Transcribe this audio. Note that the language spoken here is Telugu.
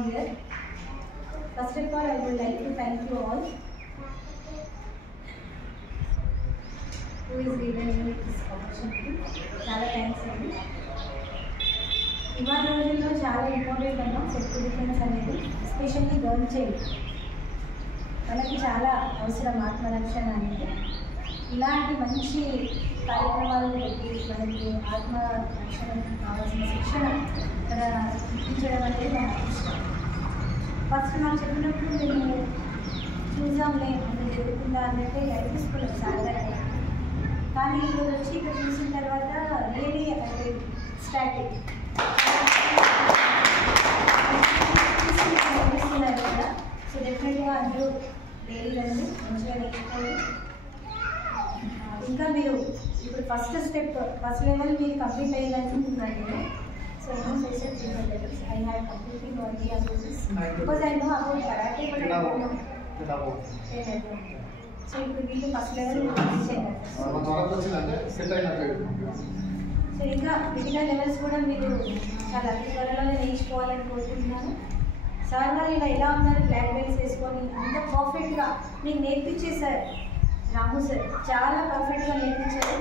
come here. First of all, I would like to thank you all who is given me this opportunity. Chala thanks అండి. ఇవాళ రోజుల్లో చాలా ఇంపార్టెంట్ అన్నా సెల్ఫ్ డిఫెన్స్ అనేది, ఎస్పెషల్లీ గర్ల్ చైల్డ్. మనకి చాలా అవసరం ఆత్మరక్షణ అనేది. ఇలాంటి మంచి కార్యక్రమాలు పెట్టి మనకి ఆత్మరక్షణకు కావాల్సిన శిక్షణ ఇక్కడ ఇప్పించడం అనేది నాకు ఇష్టం. ఫస్ట్ నాకు చెప్పినప్పుడు మేము చూసాంలే అంత జరుగుతుందా అన్నట్టే అనిపిస్తున్నాం సాధారణంగా. కానీ ఈరోజు వచ్చి ఇక్కడ చూసిన తర్వాత రియలీ అంటే స్టాటిక్ అనిపిస్తున్నారు కదా. సో డెఫినెట్గా అందరూ డైలీ రండి, మంచిగా నేర్చుకోండి. ఇంకా మీరు ఇప్పుడు ఫస్ట్ లెవెల్ మీరు కంప్లీట్ అయ్యాలనుకుంటున్నాను నేను. సో ఎన్నో places I have completely no idea about this because I know about karate but I don't know. So ఇప్పుడు వీళ్ళు ఫస్ట్ లెవెల్ కంప్లీట్ చేయాలి. సో ఇంకా మిగతా లెవెల్స్ కూడా మీరు చాలా అతి త్వరలోనే నేర్చుకోవాలని కోరుకుంటున్నాను. సార్ గారు ఇలా ఎలా ఉన్నారు, బ్లాక్ బెల్ట్స్ వేసుకొని అంత పర్ఫెక్ట్గా మీకు నేర్పించేశారు. రాము సార్ చాలా పర్ఫెక్ట్గా నేర్పించారు.